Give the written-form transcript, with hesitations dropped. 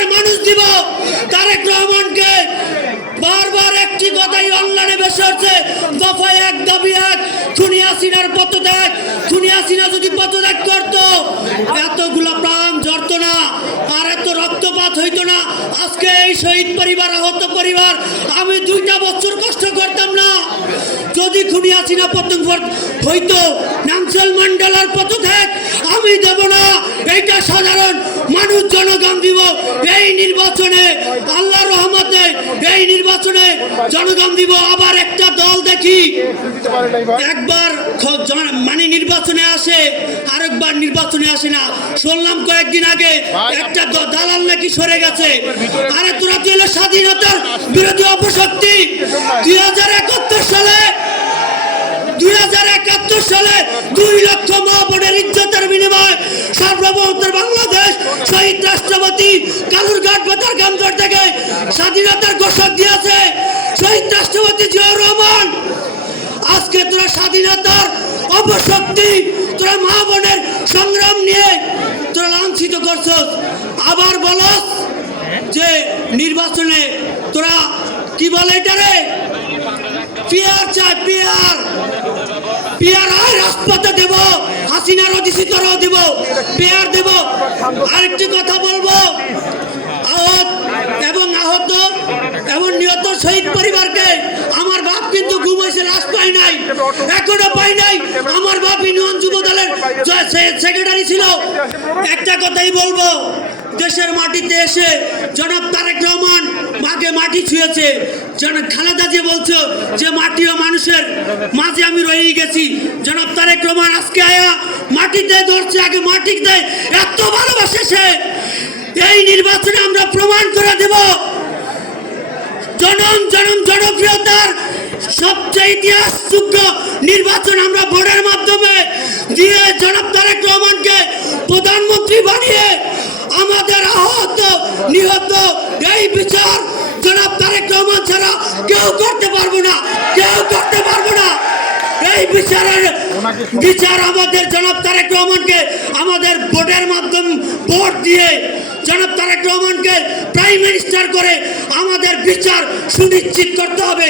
বাংলাদেশের মানুষ দিব। তারেক রহমানকে বারবার একটি কথাই অনলাইনে বেশি হচ্ছে, দফা এক দাবি এক, খুনি হাসিনার পদত্যাগ। খুনি হাসিনা যদি পদত্যাগ করতো এতগুলো প্রাণ ঝরতো না, আর এত রক্তপাত হইতো না। আজকে এই শহীদ পরিবার, আহত পরিবার, আমি 2টা বছর কষ্ট করতাম না। যদি খুনি হাসিনা পদত্যাগ হইতো, নেলসন ম্যান্ডেলার পদত্যাগ আমি দেব না। এইটা সাধারণ মানুষ জনগণ দিব। এই নির্বাচনে আল্লাহর রহমতে এই নির্বাচনে জনগণ দিব। আবার একটা দল দেখি একবার মানে নির্বাচনে আসে, আরেকবার নির্বাচনে আসে না। শুনলাম কয়েকদিন আগে একটা দালাল নাকি সরে গেছে। আরে তোরা তুই হলো স্বাধীনতার বিরোধী অপশক্তি। 2071 সালে 2 লক্ষ মা বোনের ইজ্জতের বিনিময়ে সার্বভৌমত্বের বাংলাদেশ শহীদ রাষ্ট্রপতি কালুরঘাট বেতারগামগড় থেকে স্বাধীনতার ঘোষক দিয়েছে শহীদ রাষ্ট্রপতি জিয়াউর রহমান। আজকে তোরা স্বাধীনতার অপশক্তি, তোরা মা বোনের সংগ্রাম নিয়ে তোরা লাঞ্ছিত করছস। আবার বলস যে নির্বাচনে তোরা কি বলে এটারে পিয়ার চাই, পিয়ার আর রাজপথে দেব, হাসিনার অধিষ্ঠিতরাও দেব, পেয়ার দেব। আরেকটি কথা বলবো, আহত এবং নিহত শহীদ পরিবারকে, আমার বাপ কিন্তু ঘুমাইছে, লাশ পাই নাই, এখনো পাই নাই। আমার বাপ ইউনিয়ন যুব দলের সেক্রেটারি ছিল। একটা কথাই বলবো, দেশের মাটিতে এসে জনাব তারেক রহমান মাকে মাটি ছুঁয়েছে। খালেদা যে বলছো যে মাটিও মানুষের মাঝে আমি রয়ে গেছি, জনাব তারেক রহমান আজকে আয়া মাটিতে ধরছে, আগে মাটি দেয়, এত ভালোবাসে সে। এই নির্বাচনে আমরা প্রমাণ করে দেব জনপ্রিয়তার সবচেয়ে ইতিহাসযোগ্য নির্বাচন আমরা ভোটের মাধ্যমে দিয়ে জনাব তারেক রহমানকে প্রধানমন্ত্রী বানিয়ে আমাদের আহত নিহত এই বিচার জনাব তারেক রহমান ছাড়া কেউ করতে পারবো না, কেউ করতে পারবো না। এই বিচার আমাদের জনাব তারেক রহমানকে আমাদের ভোটের মাধ্যমে ভোট দিয়ে জনাব তারেক রহমানকে প্রাইম মিনিস্টার করে আমাদের বিচার সুনিশ্চিত করতে হবে।